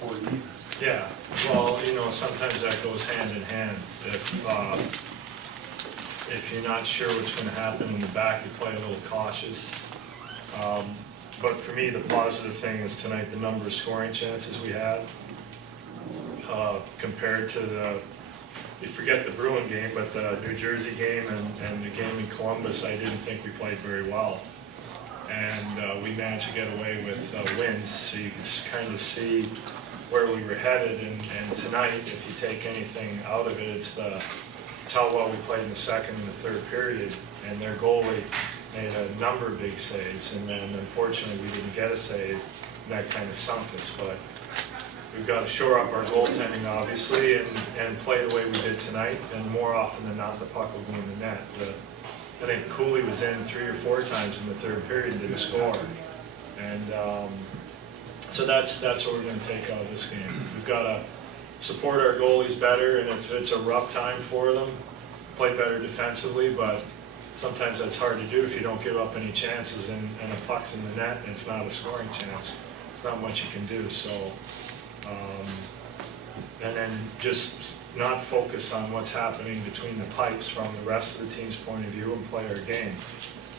for you either. Yeah, well, you know, sometimes that goes hand in hand. If you're not sure what's gonna happen in the back, you play a little cautious. But for me, the positive thing is tonight, the number of scoring chances we had, compared to you forget the Bruin game, but the New Jersey game and the game in Columbus, I didn't think we played very well. And we managed to get away with wins, so you can kind of see where we were headed. And tonight, if you take anything out of it, it's how well we played in the second and the third period. And their goalie made a number of big saves, and then unfortunately we didn't get a save, and that kind of sunk us. But we've got to shore up our goaltending, obviously, and play the way we did tonight, and more often than not, the puck will go in the net. I think Cooley was in 3 or 4 times in the third period and didn't score. And so that's what we're going to take out of this game. We've got to support our goalies better, and it's a rough time for them. Play better defensively, but sometimes that's hard to do if you don't give up any chances, and a puck's in the net and it's not a scoring chance. There's not much you can do. So, and then just not focus on what's happening between the pipes from the rest of the team's point of view and play our game.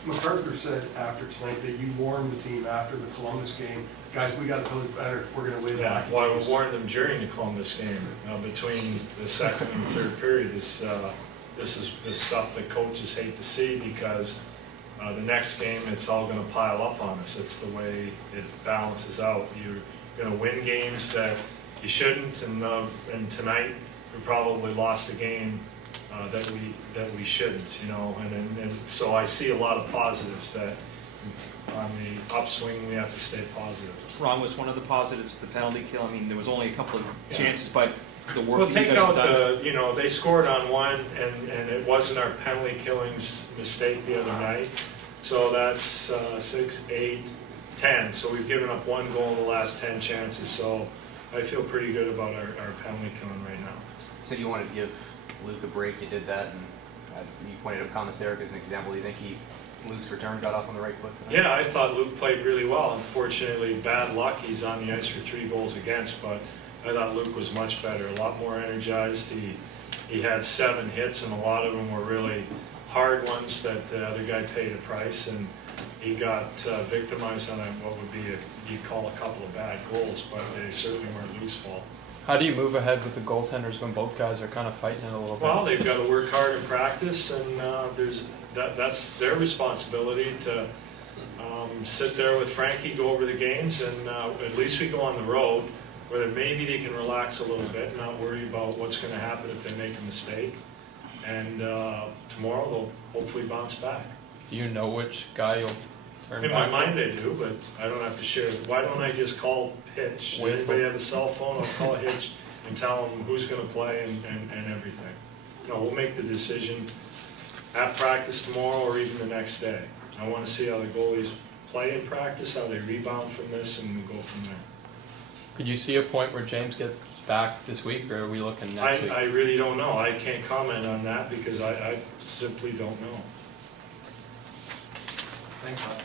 MacArthur said after tonight that you warned the team after the Columbus game, guys, we got to play better if we're going to win Yeah, hockey well, I games. warned them during the Columbus game, between the second and third period. This is the stuff that coaches hate to see, because the next game it's all going to pile up on us. It's the way it balances out. You're going to win games that you shouldn't, and tonight we probably lost a game that we shouldn't, you know. And so I see a lot of positives that on the upswing we have to stay positive. Ron, was one of the positives the penalty kill? I mean, there was only a couple of chances, but the work Well, you take guys out have done. you know, they scored on one, and it wasn't our penalty killing's mistake the other night. So that's 6, 8, 10. So we've given up 1 goal in the last 10 chances. So I feel pretty good about our penalty killing right now. You said you wanted to give Luke a break. You did that, and as you pointed out Commissaric as an example, do you think Luke's return got off on the right foot tonight? Yeah, I thought Luke played really well. Unfortunately, bad luck, he's on the ice for 3 goals against, but I thought Luke was much better, a lot more energized. He had 7 hits, and a lot of them were really hard ones that the other guy paid a price, and he got victimized on what would be you'd call a couple of bad goals, but they certainly weren't Luke's fault. How do you move ahead with the goaltenders when both guys are kind of fighting it a little bit? Well, they've got to work hard in practice, and that's their responsibility to sit there with Frankie, go over the games, and at least we go on the road where maybe they can relax a little bit, not worry about what's going to happen if they make a mistake. And tomorrow they'll hopefully bounce back. Do you know which guy you'll turn In back my to? mind I do, but I don't have to share it. Why don't I just call Hitch? Does anybody have a cell phone? I'll call Hitch and tell him who's going to play and everything. No, we'll make the decision at practice tomorrow or even the next day. I want to see how the goalies play in practice, how they rebound from this, and we'll go from there. Could you see a point where James gets back this week, or are we looking next week? I really don't know. I can't comment on that because I simply don't know. Thanks, Bob.